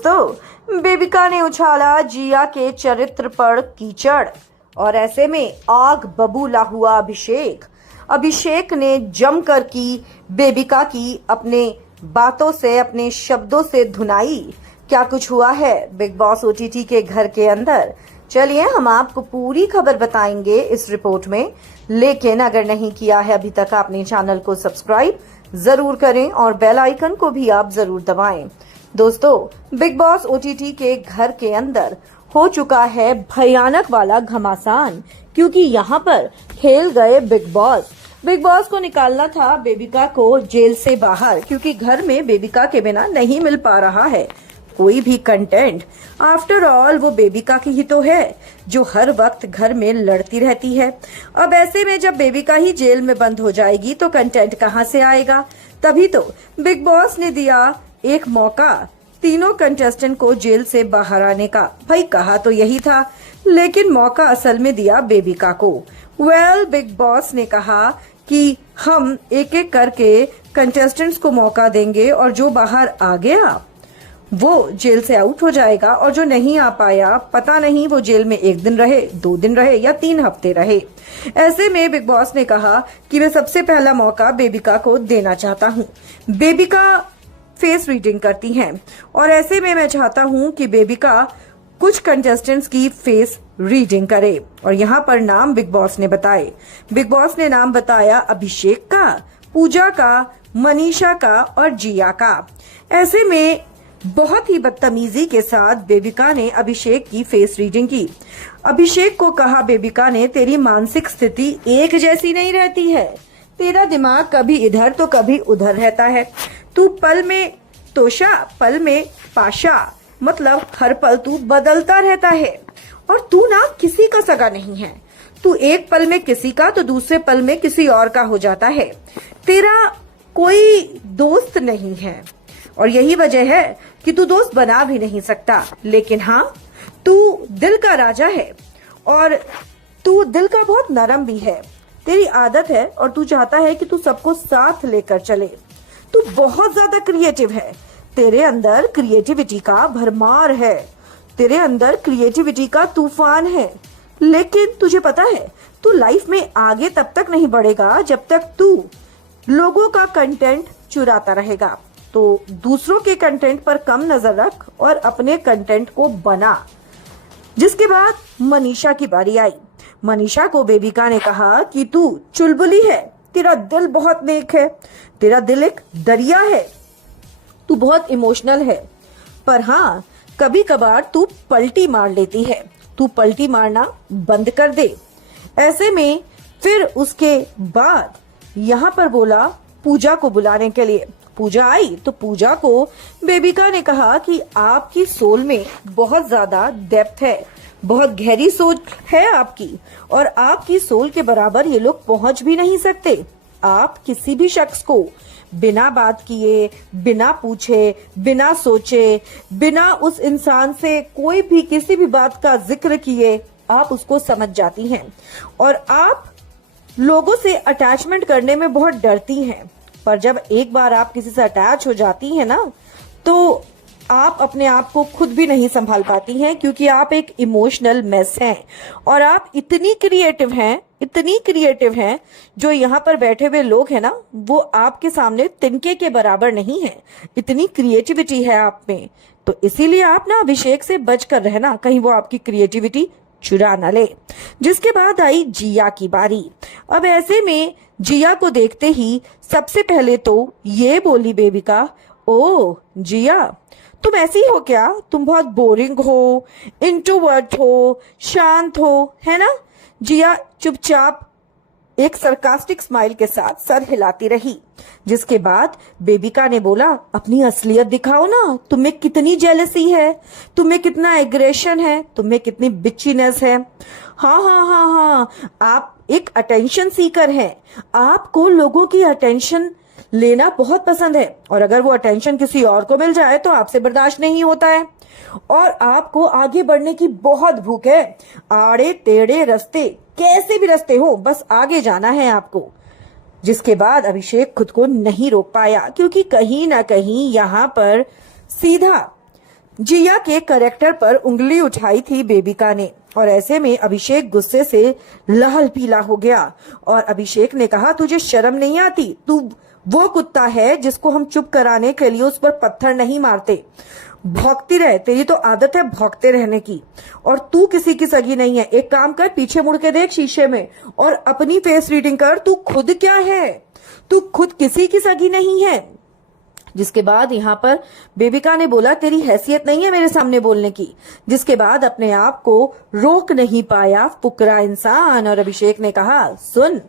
तो बेबिका ने उछाला जिया के चरित्र पर कीचड़ और ऐसे में आग बबूला हुआ अभिषेक ने जमकर की बेबिका की अपने बातों से, अपने शब्दों से धुनाई। क्या कुछ हुआ है बिग बॉस ओटीटी के घर के अंदर, चलिए हम आपको पूरी खबर बताएंगे इस रिपोर्ट में। लेकिन अगर नहीं किया है अभी तक आपने चैनल को सब्सक्राइब जरूर करें और बेल आइकन को भी आप जरूर दबाएं। दोस्तों, बिग बॉस ओटीटी के घर के अंदर हो चुका है भयानक वाला घमासान, क्योंकि यहाँ पर खेल गए बिग बॉस को निकालना था बेबिका को जेल से बाहर, क्योंकि घर में बेबिका के बिना नहीं मिल पा रहा है कोई भी कंटेंट। आफ्टर ऑल वो बेबिका की ही तो है जो हर वक्त घर में लड़ती रहती है। अब ऐसे में जब बेबिका ही जेल में बंद हो जाएगी तो कंटेंट कहाँ से आएगा। तभी तो बिग बॉस ने दिया एक मौका तीनों कंटेस्टेंट को जेल से बाहर आने का। भाई कहा तो यही था, लेकिन मौका असल में दिया बेबिका को। बिग बॉस ने कहा कि हम एक एक करके कंटेस्टेंट्स को मौका देंगे और जो बाहर आ गया वो जेल से आउट हो जाएगा, और जो नहीं आ पाया पता नहीं वो जेल में 1 दिन रहे, 2 दिन रहे या 3 हफ्ते रहे। ऐसे में बिग बॉस ने कहा कि मैं सबसे पहला मौका बेबिका को देना चाहता हूँ। बेबिका फेस रीडिंग करती हैं और ऐसे में मैं चाहता हूँ कि बेबिका कुछ कंटेस्टेंट्स की फेस रीडिंग करे, और यहाँ पर नाम बिग बॉस ने बताए। बिग बॉस ने नाम बताया अभिषेक का, पूजा का, मनीषा का और जिया का। ऐसे में बहुत ही बदतमीजी के साथ बेबिका ने अभिषेक की फेस रीडिंग की। अभिषेक को कहा बेबिका ने, तेरी मानसिक स्थिति एक जैसी नहीं रहती है, तेरा दिमाग कभी इधर तो कभी उधर रहता है। तू पल में तोशा पल में पाशा, मतलब हर पल तू बदलता रहता है, और तू ना किसी का सगा नहीं है। तू एक पल में किसी का तो दूसरे पल में किसी और का हो जाता है। तेरा कोई दोस्त नहीं है, और यही वजह है कि तू दोस्त बना भी नहीं सकता। लेकिन हाँ, तू दिल का राजा है और तू दिल का बहुत नरम भी है। तेरी आदत है और तू चाहता है कि तू सबको साथ लेकर चले। तू बहुत ज्यादा क्रिएटिव है, तेरे अंदर क्रिएटिविटी का भरमार है, तेरे अंदर क्रिएटिविटी का तूफान है। लेकिन तुझे पता है तू लाइफ में आगे तब तक नहीं बढ़ेगा जब तक तू लोगों का कंटेंट चुराता रहेगा। तो दूसरों के कंटेंट पर कम नजर रख और अपने कंटेंट को बना। जिसके बाद मनीषा की बारी आई। मनीषा को बेबिका ने कहा कि तू चुलबुली है, तेरा दिल बहुत नेक है, तेरा दिल एक दरिया है, तू बहुत इमोशनल है, पर हाँ कभी कभार तू पलटी मार लेती है। तू पलटी मारना बंद कर दे। ऐसे में फिर उसके बाद यहाँ पर बोला पूजा को बुलाने के लिए। पूजा आई तो पूजा को बेबिका ने कहा कि आपकी सोल में बहुत ज्यादा डेप्थ है, बहुत गहरी सोच है आपकी, और आपकी सोल के बराबर ये लोग पहुंच भी नहीं सकते। आप किसी भी शख्स को बिना बात किए, बिना पूछे, बिना सोचे, बिना उस इंसान से कोई भी किसी भी बात का जिक्र किए आप उसको समझ जाती हैं, और आप लोगों से अटैचमेंट करने में बहुत डरती हैं। पर जब एक बार आप किसी से अटैच हो जाती हैं ना, तो आप अपने आप को खुद भी नहीं संभाल पाती हैं, क्योंकि आप एक इमोशनल मेस हैं। और आप इतनी क्रिएटिव हैं जो यहाँ पर बैठे हुए लोग हैं ना, वो आपके सामने तिनके के बराबर नहीं है। इतनी क्रिएटिविटी है आप में, तो इसीलिए आप ना अभिषेक से बच कर रहना, कहीं वो आपकी क्रिएटिविटी चुरा न ले। जिसके बाद आई जिया की बारी। अब ऐसे में जिया को देखते ही सबसे पहले तो ये बोली बेबिका, ओ जिया तुम ऐसी हो क्या, तुम बहुत बोरिंग हो, इंट्रोवर्ट हो, शांत हो, है ना। जिया चुपचाप एक सरकास्टिक स्माइल के साथ सर हिलाती रही। जिसके बाद बेबिका ने बोला, अपनी असलियत दिखाओ ना, तुम्हें कितनी जेलसी है, तुम्हें कितना एग्रेशन है, तुम्हें कितनी बिच्चीनेस है। हाँ, आप एक अटेंशन सीकर हैं, आपको लोगों की अटेंशन लेना बहुत पसंद है, और अगर वो अटेंशन किसी और को मिल जाए तो आपसे बर्दाश्त नहीं होता है, और आपको आगे बढ़ने की बहुत भूख है। आड़े टेढ़े रास्ते, कैसे भी रास्ते हो, बस आगे जाना है आपको। जिसके बाद अभिषेक खुद को नहीं रोक पाया, क्योंकि कहीं ना कहीं यहाँ पर सीधा जिया के कैरेक्टर पर उंगली उठाई थी बेबिका ने और ऐसे में अभिषेक गुस्से से लहल पीला हो गया और अभिषेक ने कहा, तुझे शर्म नहीं आती? तू वो कुत्ता है जिसको हम चुप कराने के लिए उस पर पत्थर नहीं मारते। भौंकती रहे, तेरी तो आदत है भौंकते रहने की। और तू किसी की सगी नहीं है। एक काम कर, पीछे मुड़ के देख शीशे में और अपनी फेस रीडिंग कर। तू खुद क्या है? तू खुद किसी की सगी नहीं है। जिसके बाद यहाँ पर बेबिका ने बोला, तेरी हैसियत नहीं है मेरे सामने बोलने की। जिसके बाद अपने आप को रोक नहीं पाया फुकरा इंसान और अभिषेक ने कहा, सुन,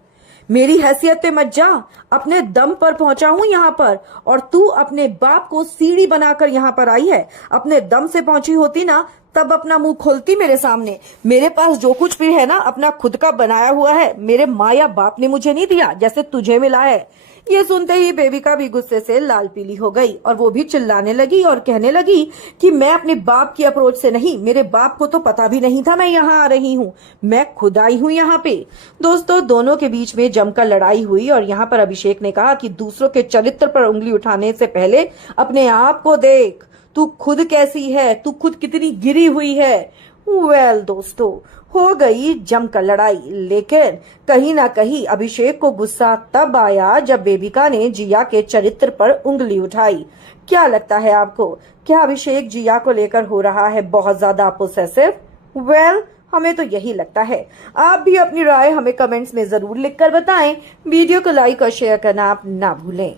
मेरी हैसियत पे मत जा, अपने दम पर पहुंचा हूं यहाँ पर और तू अपने बाप को सीढ़ी बनाकर यहाँ पर आई है। अपने दम से पहुंची होती ना तब अपना मुंह खोलती मेरे सामने। मेरे पास जो कुछ भी है ना अपना खुद का बनाया हुआ है, मेरे माँ या बाप ने मुझे नहीं दिया जैसे तुझे मिला है। ये सुनते ही बेबिका भी गुस्से से लाल पीली हो गई और वो भी चिल्लाने लगी और कहने लगी कि मैं अपने बाप की अप्रोच से नहीं, मेरे बाप को तो पता भी नहीं था मैं यहाँ आ रही हूँ, मैं खुद आई हूँ यहाँ पे। दोस्तों, दोनों के बीच में जमकर लड़ाई हुई और यहाँ पर अभिषेक ने कहा कि दूसरों के चरित्र पर उंगली उठाने से पहले अपने आप को देख, तू खुद कैसी है, तू खुद कितनी गिरी हुई है। वेल दोस्तों, हो गई जमकर लड़ाई, लेकिन कहीं ना कहीं अभिषेक को गुस्सा तब आया जब बेबिका ने जिया के चरित्र पर उंगली उठाई। क्या लगता है आपको, क्या अभिषेक जिया को लेकर हो रहा है बहुत ज्यादा पोसेसिव? वेल, हमें तो यही लगता है। आप भी अपनी राय हमें कमेंट्स में जरूर लिखकर बताएं। वीडियो को लाइक और शेयर करना आप ना भूलें।